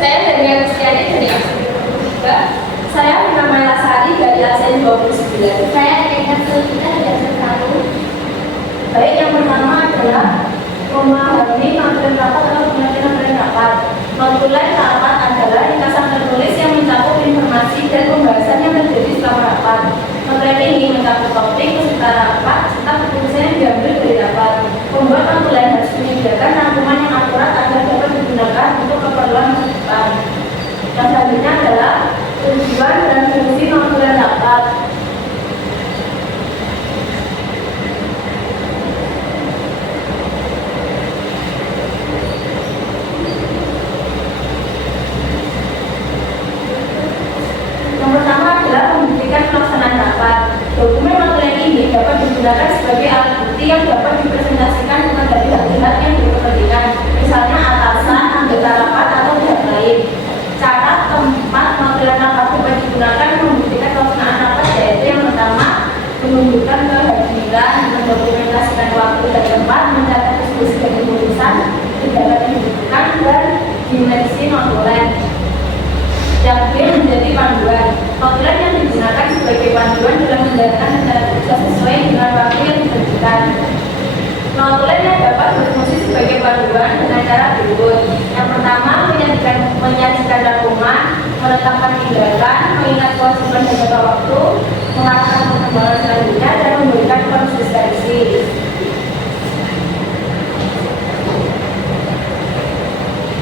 Saya dengan Kristiani dari ASN 23. Saya bernama Lasari dari ASN 29. Saya dengan Sulita dari ASN 1. Baik, yang pertama adalah memahami materi rapat atau pengertian materi rapat. Notulen rapat adalah ringkasan tertulis yang mencakup informasi dan pembahasan yang terjadi selama rapat. Materi ini mencakup topik, peserta rapat, serta keputusan yang diambil dari rapat. Pembuat notulen harus menyediakan rangkuman yang akurat agar dapat digunakan untuk keperluan peserta. Yang selanjutnya adalah tujuan dan fungsi notulen rapat. Yang pertama adalah membuktikan pelaksanaan rapat. Dokumen notulen ini dapat digunakan sebagai alat bukti yang dapat dipresentasikan kepada pihak-pihak yang berkepentingan, misalnya atasan, anggota rapat, atau pihak lain. Cara tempat notulen rapat dapat digunakan membuktikan pelaksanaan rapat yaitu yang pertama, menunjukkan kehadiran, mendokumentasikan waktu dan tempat, mencatat diskusi dan keputusan, dapat dibutuhkan, dan dimensi notulen. Yang B, menjadi panduan. Notulen yang digunakan sebagai panduan dalam menjalankan rencana kerja sesuai dengan waktu yang ditentukan. Notulen yang dapat berfungsi sebagai panduan dengan cara berikut. Yang pertama, menyajikan rangkuman, menetapkan tindakan, mengingat kewajiban dan jangka waktu, mengarahkan perkembangan selanjutnya, dan memberikan konsistensi.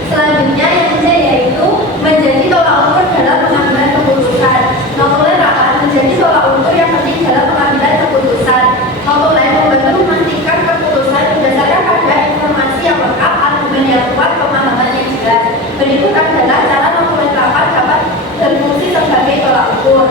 Selanjutnya yang C yaitu menjadi tolak ukur dalam pengambilan keputusan. Notulen rapat menjadi tolak ukur yang penting dalam pengambilan keputusan. Notulen membantu memastikan keputusan berdasarkan pada informasi yang lengkap, argumen yang kuat, pemahaman yang jelas. Berikut adalah cara notulen rapat dapat berfungsi sebagai tolak ukur.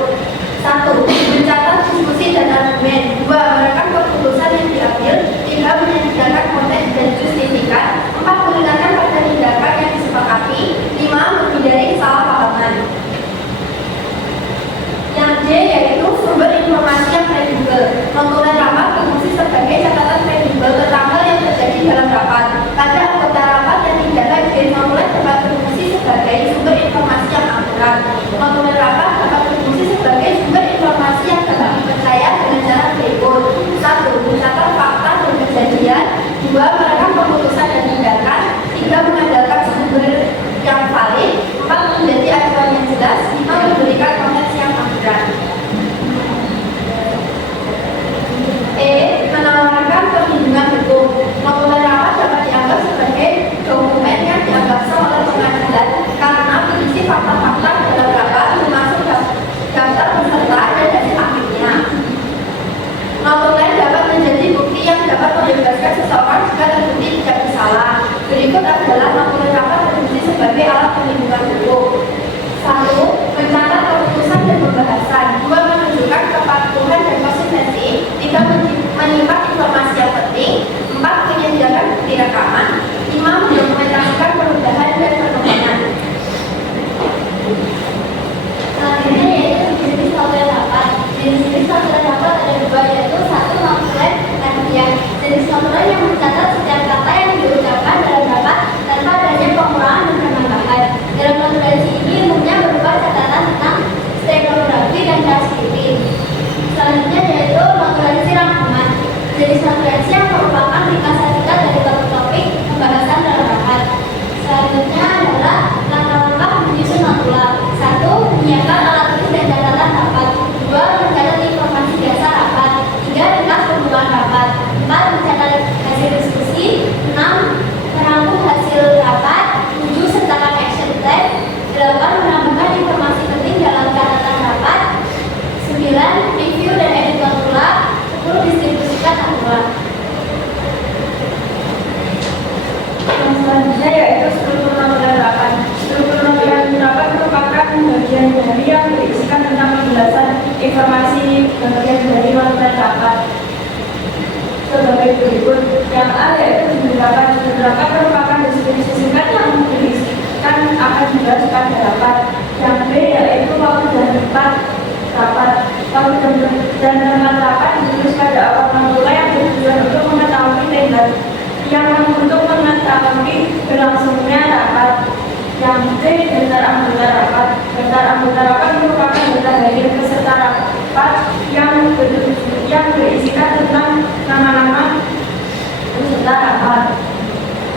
1. Mencatat diskusi dan argumen. 2. Merekam keputusan yang diambil. 3. Menyediakan konteks dan justifikan. 4. Mengingatkan pada tindakan yang disepakati. 5. Menghindari kesalahpahaman. Yang D yaitu sumber informasi yang kredibel. Notulen rapat berfungsi sebagai catatan kredibel tentang hal yang terjadi dalam rapat. Pada anggota rapat yang tidak hadir, notulen dapat berfungsi sebagai sumber informasi yang akurat. Notulen rapat dapat berfungsi sebagai sumber informasi yang dapat dipercaya dengan cara berikut. 1. Mencatat fakta dan kejadian. 2. Merekam keputusan dan tindakan. 3. Mengandalkan sumber yang valid. 4. Menjadi acuan yang jelas. 5. Memberikan konteks yang akurat. E. Menawarkan perlindungan hukum. Notulen rapat dapat dianggap sebagai dokumen yang dianggap sah oleh pengadilan karena berisi fakta-fakta dalam rapat termasuk daftar peserta dan hasil akhirnya. Notulen dapat menjadi bukti yang dapat membebaskan seseorang jika terbukti tidak bersalah. Berikut adalah notulen rapat berfungsi sebagai alat perlindungan hukum. 1. Mencatat keputusan dan pembahasan. 2. Menunjukkan kepatuhan dan konsistensi. 3. Menyimpan informasi yang penting. 4. Menyediakan bukti rekaman. 5. Mendokumentasikan perubahan dan perkembangan. Selanjutnya yaitu jenis notulen rapat. Jenis notulen rapat ada dua, yaitu 1. Notulen kajian. Jenis notulen yang mencatat setiap kata yang diucapkan dalam rapat tanpa adanya pengurangan dan penambahan. Dalam notulensi ini umumnya berupa catatan tentang stenografi dan transkripsi. Selanjutnya yaitu notulensi rangkuman. Jenis notulensi yang merupakan ringkasan singkat dari topik pembahasan dalam rapat. Selanjutnya adalah langkah-langkah menyusun notulen. 1. Menyiapkan alat tulis dan catatan rapat. 2. Mencatat informasi dasar rapat. 3. Ringkas pembukaan rapat. 4. Mencatat hasil diskusi. 6. Merangkum hasil rapat. 7. Sertakan action plan. 8. Menambahkan informasi penting dalam catatan rapat. 9. Review dan edit notulen. 10. Distribusikan notulen. Yang selanjutnya yaitu struktur notulen rapat. Struktur notulen rapat merupakan bagian dari yang berisikan tentang penjelasan informasi bagian dari notulen rapat sebagai berikut. Yang A yaitu judul rapat. Judul rapat merupakan deskripsi singkat yang berisikan akan dibahas pada rapat. Yang B yaitu waktu dan tempat rapat. Waktu dan tempat rapat ditulis pada awal notulen yang bertujuan untuk mengetahui tenggat yang untuk mengetahui berlangsungnya rapat. Yang D. Daftar anggota rapat. Daftar anggota rapat merupakan data dari peserta rapat yang berisikan tentang nama-nama peserta rapat.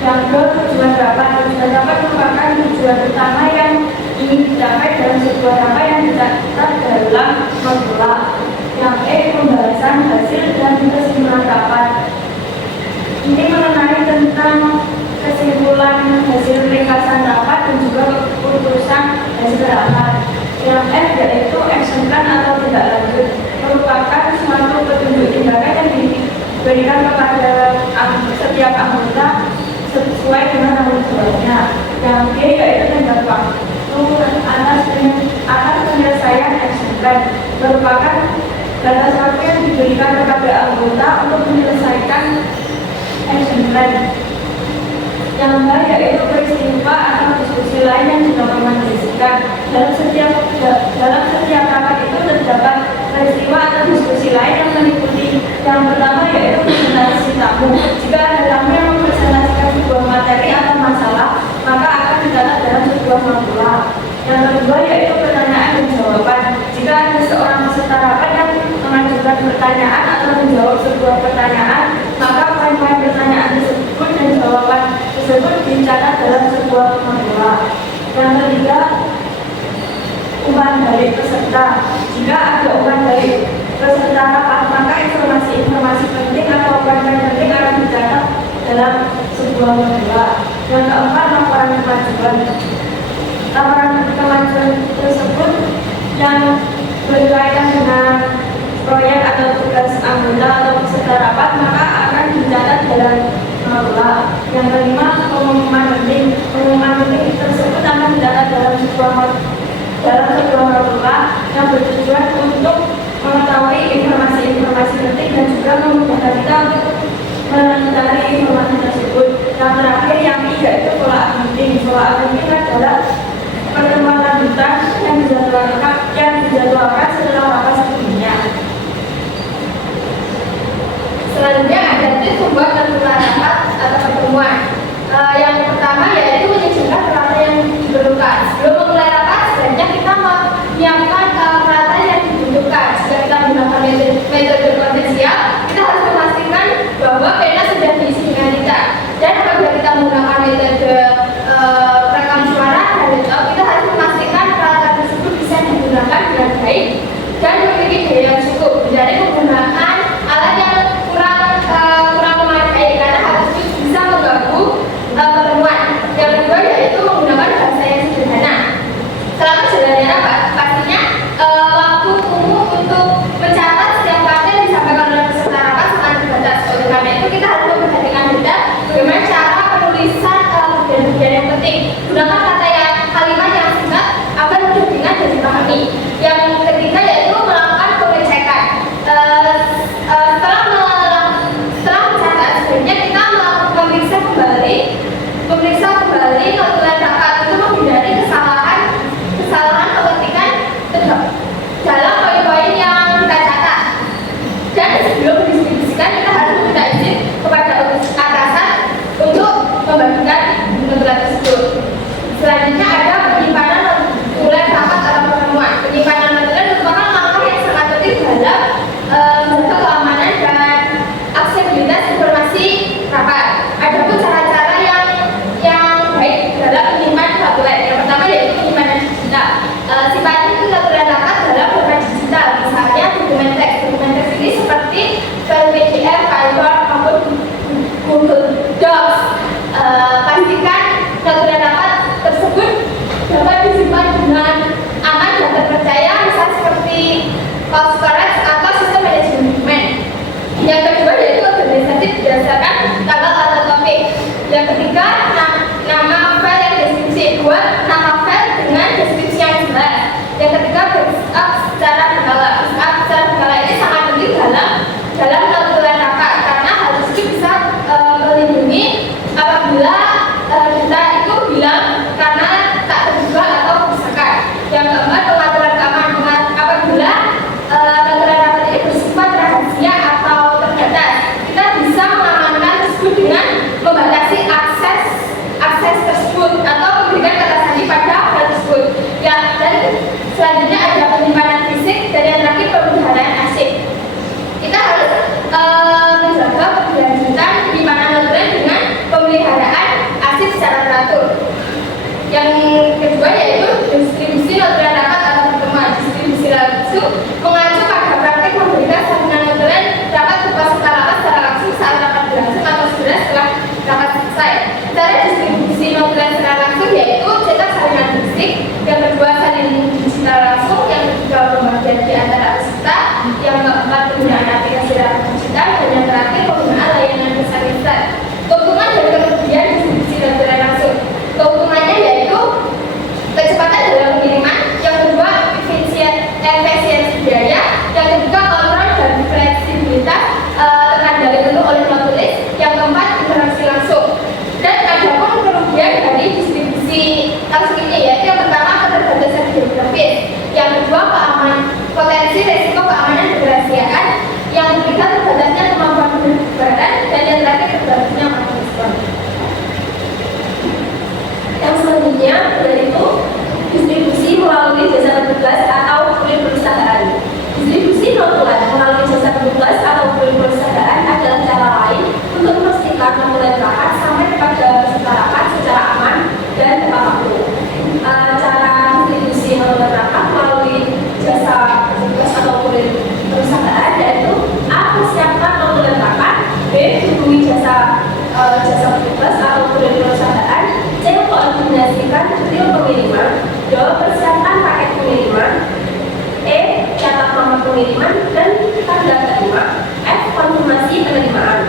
Yang B. Tujuan rapat. Tujuan rapat merupakan tujuan utama yang ingin dicapai dalam sebuah rapat yang dicatat dalam formula. Yang E. Pembahasan hasil dan kesimpulan rapat. Ini mengenai tentang kesimpulan hasil ringkasan rapat dan juga keputusan hasil rapat. Yang F yaitu action plan atau tindak lanjut, merupakan suatu petunjuk tindakan yang diberikan kepada setiap anggota sesuai dengan tanggung jawabnya. Yang G yaitu tenggat waktu atas penyelesaian action plan, merupakan batas waktu yang diberikan kepada anggota untuk menyelesaikan action plan. Yang H yaitu peristiwa atau diskusi lain yang juga memandisikan. Dalam setiap rapat itu terdapat peristiwa atau diskusi lain yang meliputi. Yang pertama yaitu presentasi tamu. Jika ada tamu yang mempresentasikan sebuah materi atau masalah, maka akan dicatat dalam sebuah formula. Yang kedua yaitu pertanyaan dan jawaban. Jika ada seorang peserta rapat yang mengajukan pertanyaan atau menjawab sebuah pertanyaan, maka poin-poin pertanyaan tersebut dan jawaban tersebut dicatat dalam sebuah formula. Yang ketiga, umpan balik peserta. Jika ada umpan balik peserta rapat, maka informasi-informasi penting atau poin-poin penting akan dicatat dalam sebuah formula. Yang keempat, laporan kemajuan. Laporan kemajuan tersebut yang berkaitan dengan proyek atau tugas anggota atau peserta rapat, maka akan dicatat dalam formula. Yang kelima, pengumuman penting. Pengumuman penting tersebut akan dicatat dalam sebuah formula yang bertujuan untuk mengetahui informasi-informasi penting dan juga memudahkan kita untuk mencari informasi tersebut. Yang terakhir, yang I yaitu follow-up meeting. Follow-up meeting adalah pertemuan lanjutan yang dijadwalkan setelah rapat sebelumnya. Selanjutnya ada tips membuat formula rapat atau pertemuan. Yang pertama yaitu menyusunkan peralatan yang diperlukan. Sebelum memulai rapat, sebaiknya kita menyiapkan peralatan yang dibutuhkan. Jika kita menggunakan metode konvensional, kita harus memastikan bahwa pena sudah diisi dengan tinta. Dan apabila kita menggunakan metode rekam suara dan laptop, kita harus memastikan peralatan tersebut bisa digunakan dengan baik dan memiliki daya yang cukup. Dari penggunaan alat yang kurang memadai karena hal tersebut bisa mengganggu pertemuan. Yang kedua yaitu menggunakan bahasa yang sederhana. Selama jalannya rapat, pastinya waktu umum untuk mencatat setiap kata yang disampaikan oleh peserta rapat sangat terbatas. Oleh karena itu kita harus memperhatikan juga bagaimana cara penulisan bagian-bagian yang penting. Gunakan kata yang kalimat yang singkat agar mudah diingat dan dipahami. Yang ketiga yaitu melakukan pengecekan. Setelah mencatat, sebenarnya kita memeriksa kembali notulen rapat untuk menghindari kesalahan keketikan dalam poin-poin yang kita catat. Dan sebelum didistribusikan, kita harus meminta izin kepada atasan untuk membagikan notulen tersebut. Selanjutnya ada penyimpanan notulen rapat atau pertemuan. Penyimpanan notulen merupakan langkah yang sangat penting dalam menjaga keamanan dan aksesibilitas informasi rapat. Ada pun cara-cara yang baik dalam menyimpan notulen. Yang pertama yaitu penyimpanan digital. Sifatnya notulen rapat dalam format digital. Misalnya dokumen teks. Dokumen teks ini seperti file PDF, file Word maupun Google Docs. Pastikan notulen rapat tersebut dapat disimpan dengan aman dan terpercaya, misal seperti cloud storage atau sistem manajemen dokumen. Yang kedua yaitu organisasi berdasarkan tanggal atau topik. Yang ketiga, nama file yang deskripsi. Buat nama file dengan deskripsi yang jelas. Yang ketiga, backup secara berkala. Backup secara berkala ini sangat penting dalam notulen rapat karena hal tersebut bisa melindungi apabila data itu hilang karena tak terduga atau kerusakan. Yang keempat, pengaturan keamanan. Apabila notulen rapat ini bersifat rahasia atau terbatas, kita bisa mengamankan tersebut dengan membatasi akses tersebut atau memberikan batasan Yang kedua yaitu distribusi notulen rapat atau pertemuan. Distribusi langsung mengacu pada praktek memberikan salinan notulen rapat berupa serta rapat secara langsung saat rapat berlangsung atau segera setelah rapat selesai. Cara distribusi notulen secara langsung yaitu cetak salinan fisik, yang kedua salinan digital langsung, yang ketiga pembagian di antara peserta, yang keempat penggunaan aplikasi rapat digital, dan yang terakhir penggunaan layanan pesan instan. Keuntungan dan kerugian distribusi notulen langsung. Keuntungannya yaitu kecepatan dalam pengiriman, yang kedua efisiensi biaya, yang ketiga kontrol dan fleksibilitas tenaga ditentu oleh penulis, yang keempat interaksi langsung. Dan ada pun kerugian dari distribusi langsung ini yaitu yang pertama keterbatasan geografis, yang kedua potensi resiko keamanan kerahasiaan, yang ketiga terbatasnya kemampuan penyebaran, dan yang terakhir terbatasnya respon. Yang selanjutnya yaitu distribusi melalui jasa petugas atau kurir perusahaan. Distribusi notulen melalui jasa petugas atau kurir perusahaan adalah cara lain untuk memastikan notulen rapat sampai kepada peserta rapat secara aman dan tepat waktu. Cara distribusi notulen rapat melalui jasa petugas atau kurir perusahaan yaitu A. Persiapkan notulen rapat, B. Hubungi jasa petugas atau kurir perusahaan, C. Koordinasikan detail pengiriman, D. Persiapkan paket pengiriman, E. Catat nomor pengiriman dan tanda terima, F. Konfirmasi penerimaan.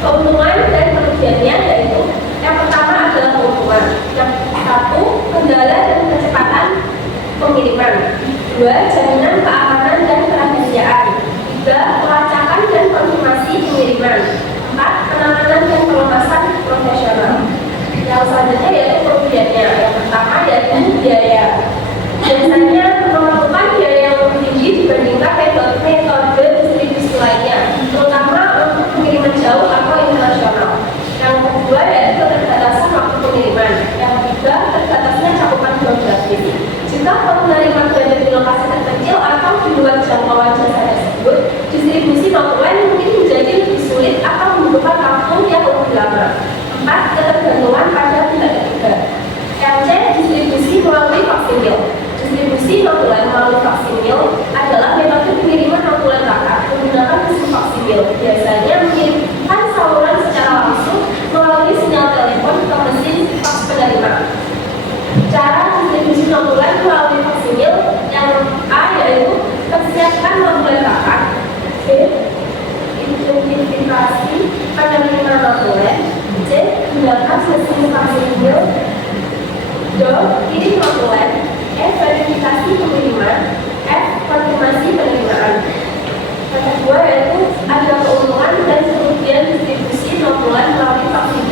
Keuntungan dan kerugiannya yaitu yang pertama adalah keuntungan. Yang satu, kendala dan kecepatan pengiriman. Dua, jaminan keamanan dan kerahasiaan. Tiga, pelacakan dan konfirmasi pengiriman. Empat, penanganan dan pelepasan profesional. Yang selanjutnya yaitu kerugiannya. Yang pertama yaitu biaya. Biasanya memerlukan biaya yang lebih tinggi dibandingkan metode distribusi lainnya, terutama untuk pengiriman jauh atau internasional. Yang kedua yaitu keterbatasan waktu pengiriman. Yang ketiga, terbatasnya cakupan geografis. Jika penerima berada di lokasi terpencil atau di luar jangkauan jasa tersebut, distribusi notulen mungkin menjadi lebih sulit atau membutuhkan waktu yang lebih lama. Empat, ketergantungan pada pihak ketiga. Yang C, distribusi melalui faksimil. Distribusi notulen melalui faksimil adalah metode pengiriman notulen rapat menggunakan mesin faksimil. Biasanya mengirimkan saluran secara langsung melalui sinyal telepon ke mesin faks penerima. Cara distribusi notulen melalui faksimil yang A yaitu persiapkan notulen rapat, B. Identifikasi penerima notulen, C. Gunakan mesin faksimil, D. Kirim notulen, E. Verifikasi pengiriman, F. Konfirmasi penerimaan. Yang kedua yaitu ada keuntungan dan kerugian distribusi notulen melalui faksimil.